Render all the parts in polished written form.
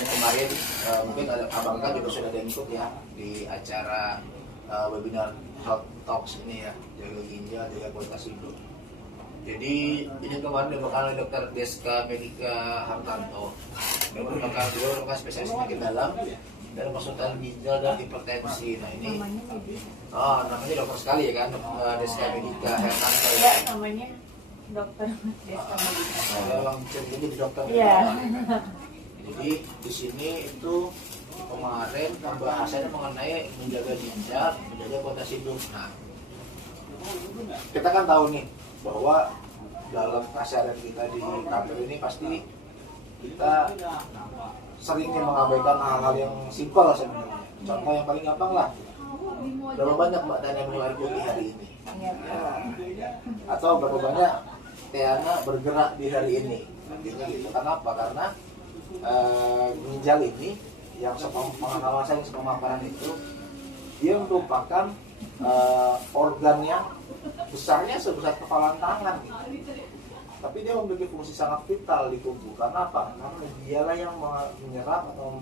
ini kemarin mungkin ada abang kan juga sudah ada ikut ya di acara webinar Health Talks ini ya, jaga ginjal, jaga kualitas hidup. Jadi ini kemarin dibawakan oleh Dr. Deska Medika Hartanto. Dia merupakan spesialis penyakit dalam dan konsultan ginjal dan hipertensi. Nah ini namanya dokter sekali ya kan, Deska Medika Hartanto ya. Namanya dokter Deska Medika. Memang jadi dokter. Iya. Jadi di sini itu kemarin pembahasannya mengenai menjaga ginjal, menjaga kualitas hidup. Nah, kita kan tahu nih bahwa dalam keseharian kita di kantor ini pasti kita sering mengabaikan hal-hal yang simpel sebenarnya. Contoh yang paling gampang lah, berapa banyak Mbak Tania minum air putih hari ini? Ya. Atau berapa banyak Tiana bergerak di hari ini? Intinya gitu. Kenapa? Karena ginjal ini yang sepengetahuan saya, sepemaparan itu, dia merupakan organ yang besarnya sebesar kepalan tangan gitu. Tapi dia memiliki fungsi sangat vital di tubuh. Karena apa? Karena dialah yang menyerap atau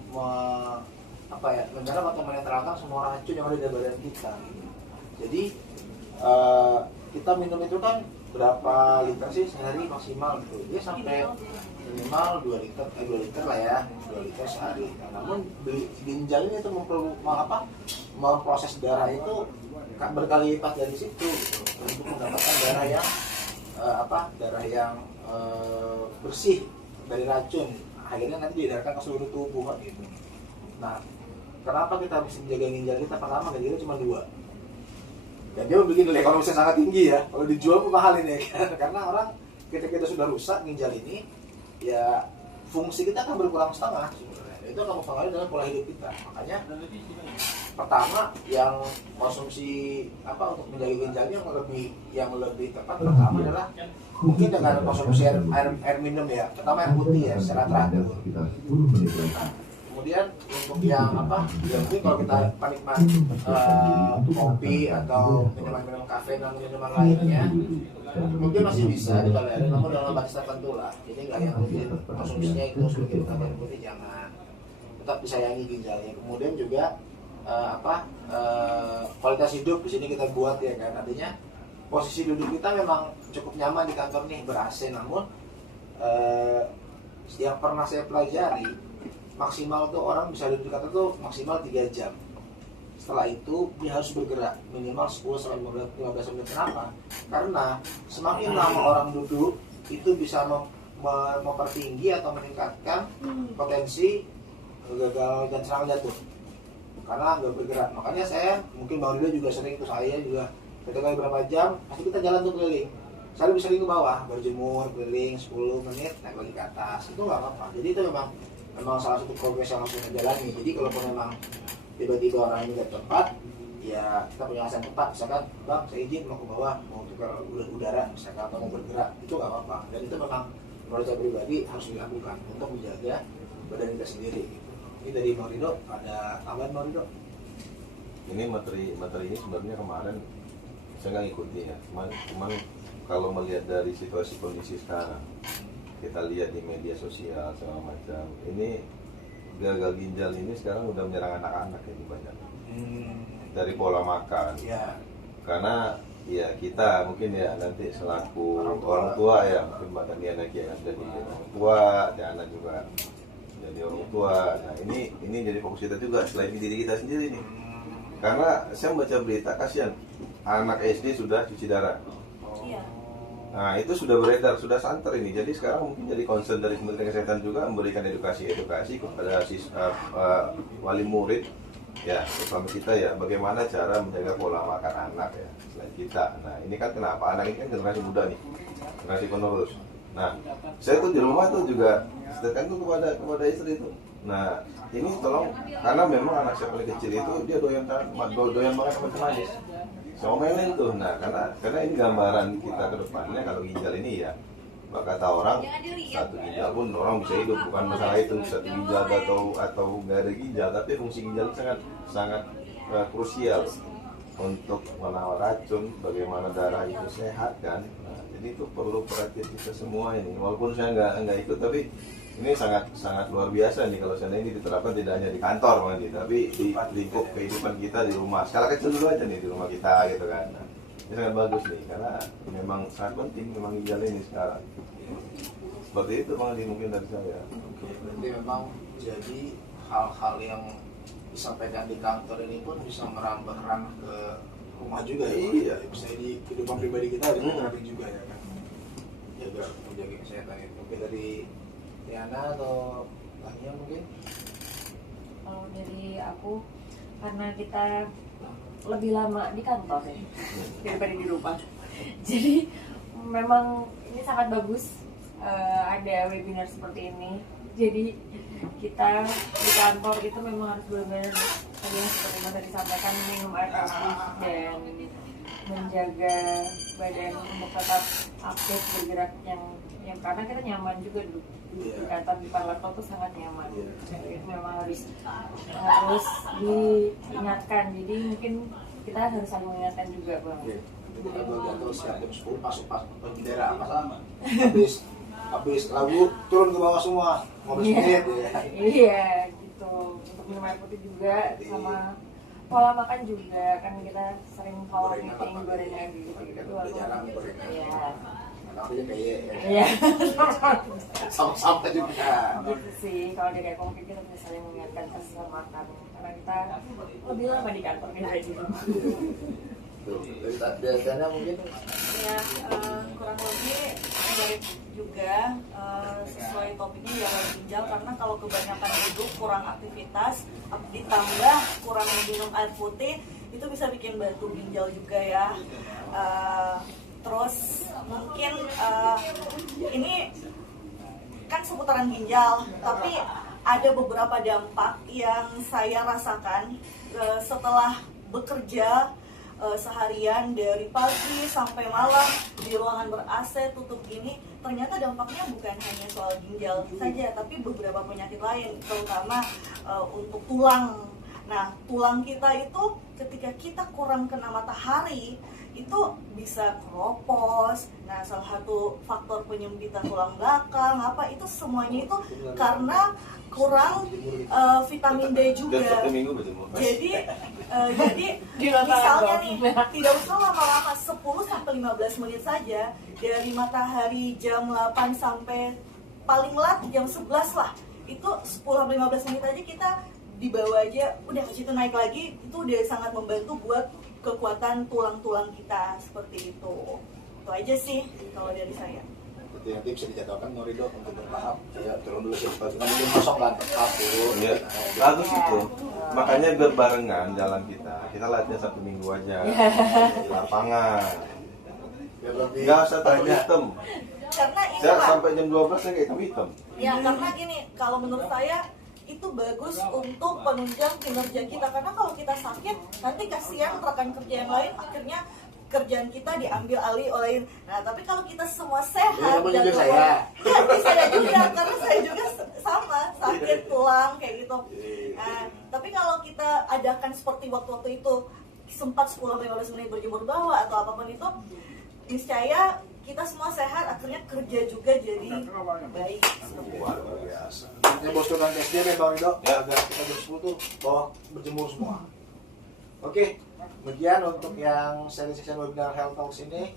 menyerap atau menetralkan semua racun yang ada di badan kita gitu. Jadi kita minum itu kan berapa liter sih sehari maksimal gitu. Dia sampai minimal 2 liter lah ya, 2 liter sehari. Nah, namun ginjal ini itu memproses darah itu berkali lipat dari situ gitu, untuk mendapatkan darah yang bersih dari racun. Akhirnya nanti diedarkan ke seluruh tubuh gitu. Nah, kenapa kita bisa menjaga ginjal kita? Pertama, ginjal cuma 2. Dan dia memiliki nilai ekonomisnya sangat tinggi ya. Kalau dijual pun mahal ini kan. Karena orang ketika kita sudah rusak ginjal ini, ya fungsi kita akan berkurang setengah sebenarnya. Itu akan mempengaruhi dalam pola hidup kita. Makanya pertama yang konsumsi untuk menjaga ginjalnya yang lebih tepat pertama adalah mungkin dengan konsumsi air minum ya. Pertama air putih ya secara teratur. Kemudian untuk yang ya mungkin kalau kita penikmat kopi atau minuman kafein dan minuman lainnya mungkin masih bisa ditolerir, namun dalam batas tertentu lah. Jadi nggak yang mungkin konsumsinya itu sebagai air putih, jangan. Tetap disayangi ginjalnya. Kemudian juga kualitas hidup di sini kita buat ya kan. Artinya posisi duduk kita memang cukup nyaman di kantor nih, ber-AC, namun yang pernah saya pelajari maksimal tuh orang bisa duduk di kantor tuh maksimal 3 jam. Setelah itu dia harus bergerak minimal 10-15 menit. Kenapa? Karena semakin lama orang duduk itu bisa mempertinggi atau meningkatkan potensi gagal dan serangan jantung karena nggak bergerak. Makanya saya mungkin Bang Rido juga sering, saya juga ketika beberapa jam pasti kita jalan tuh keliling. Saya lebih sering ke bawah, berjemur keliling 10 menit, naik lagi ke atas, itu nggak apa-apa. Jadi itu memang salah satu progres yang harus kita jalani. Jadi kalau memang tiba-tiba orang ini nggak tepat, ya kita punya alasan tepat. Misalkan, Bang, saya izin mau ke bawah, mau tukar udara, misalkan, atau mau bergerak, itu nggak apa-apa. Dan itu memang menurut saya pribadi harus dilakukan untuk menjaga badan kita sendiri. Ini dari Bang Rido, ada tambahan Bang Rido? Ini materi ini sebenarnya kemarin saya nggak ngikutin ya, cuman kalau melihat dari situasi kondisi sekarang, kita lihat di media sosial segala macam, ini gagal ginjal ini sekarang udah menyerang anak-anak ini banyak. Dari pola makan ya. Karena ya kita mungkin ya nanti selaku orang tua ya, mungkin Mbak Tania lagi yang jadi orang tua, dan anak juga jadi orang tua. Nah ini jadi fokus kita juga selain diri kita sendiri nih. Karena saya membaca berita, kasihan anak SD sudah cuci darah. Nah itu sudah beredar, sudah santer ini. Jadi sekarang mungkin jadi concern dari Kementerian Kesehatan juga memberikan edukasi kepada wali murid ya, terutama kita ya, bagaimana cara menjaga pola makan anak ya selain kita. Nah ini kan kenapa anak ini kan generasi muda nih, generasi penerus. Nah saya tuh di rumah tuh juga setelkan tuh kepada istri itu. Nah ini tolong, karena memang anak saya paling kecil itu dia doyan banget sama manis, sama melin tuh. Nah karena ini gambaran kita ke depannya, kalau ginjal ini ya, kata orang satu ginjal pun orang bisa hidup, bukan masalah itu satu ginjal atau nggak ada ginjal, tapi fungsi ginjal sangat krusial untuk menawar racun, bagaimana darah itu sehat kan. Nah, jadi itu perlu perhatian kita semua ini. Walaupun saya nggak ikut, tapi ini sangat sangat luar biasa nih kalau seandainya ini diterapkan tidak hanya di kantor Bang Andi, tapi di lingkup kehidupan kita di rumah. Skala kecil dulu aja nih di rumah kita gitu kan. Nah, ini sangat bagus nih karena memang sangat penting memang ginjal ini sekarang. Seperti itu Bang Andi mungkin dari saya. Oke, berarti memang jadi hal-hal yang disampaikan di kantor ini pun bisa merambah ranah ke rumah juga ya. Iya. Bisa di kehidupan pribadi kita ada terapin juga ya kan. Jaga menjaga kesehatan itu. Oke, dari Tiana atau Tania mungkin? Kalau dari aku, karena kita lebih lama di kantor ya daripada di rumah, jadi memang ini sangat bagus ada webinar seperti ini. Jadi kita di kantor itu memang harus benar-benar tadi yang seperti yang tadi disampaikan, minum air putih dan menjaga badan untuk tetap aktif bergerak yang karena kita nyaman juga duduk di kantor di parlemen tuh sangat nyaman. Jadi itu memang harus diingatkan. Jadi mungkin kita harus saling mengingatkan juga Bang. Jadi kalau jatuh siap jam 10 masuk bendera apa sama? Habis lagu turun ke bawah semua 15 menit ya. Iya gitu. Untuk minum air putih juga sama pola makan juga kan kita sering pola meeting gorengan gitu. Udah jarang gorengan. Iya. Namanya kayak Iya. sama-sama juga. Gitu sih, kalau di kayak mungkin kita bisa saling mengingatkan keselamatan karena kita lebih lama di kantor daripada di rumah. Dari sana mungkin Ya, kurang lebih mirip juga sesuai topiknya ya ginjal, karena kalau kebanyakan duduk kurang aktivitas ditambah kurang minum air putih itu bisa bikin batu ginjal juga ya. Terus mungkin ini kan seputaran ginjal, tapi ada beberapa dampak yang saya rasakan setelah bekerja seharian dari pagi sampai malam di ruangan ber-AC tutup gini. Ternyata dampaknya bukan hanya soal ginjal saja, tapi beberapa penyakit lain, terutama untuk tulang. Nah, tulang kita itu ketika kita kurang kena matahari itu bisa keropos. Nah, salah satu faktor penyempitan tulang belakang apa itu semuanya itu karena kurang vitamin D juga. Jadi misalnya nih tidak usah lama-lama, 10 sampai 15 menit saja dari matahari jam 8 sampai paling lat jam 11 lah. Itu 10 sampai 15 menit aja kita di bawah aja udah ke situ naik lagi, itu udah sangat membantu buat kekuatan tulang-tulang kita seperti itu. Itu aja sih kalau dari saya. Berarti nanti bisa dijadwalkan Norido untuk bertahap. Ya turun dulu sih, kita mungkin kosong kan tahun. Iya, bagus itu. Makanya berbarengan jalan kita. Kita latihan 1 minggu aja di lapangan. Nggak usah terlalu hitam. Karena ini Saya Pak, sampai jam 12 saya kayak hitam. ya karena gini, kalau menurut saya itu bagus untuk penunjang kinerja kita, karena kalau kita sakit nanti kasihan rekan kerja yang lain, akhirnya kerjaan kita diambil alih oleh. Nah, tapi kalau kita semua sehat dan saya. Ya, saya juga, karena saya juga sama sakit tulang kayak gitu. Nah, tapi kalau kita adakan seperti waktu-waktu itu sempat 10-15 menit berjemur bawah atau apapun itu, niscaya kita semua sehat, akhirnya kerja juga jadi baik. Luar biasa. Ini bos turun ke SDB Bang Rido, agar kita jam 10 tuh bawa berjemur semua. Oke, kemudian untuk yang sesi webinar Health Talks ini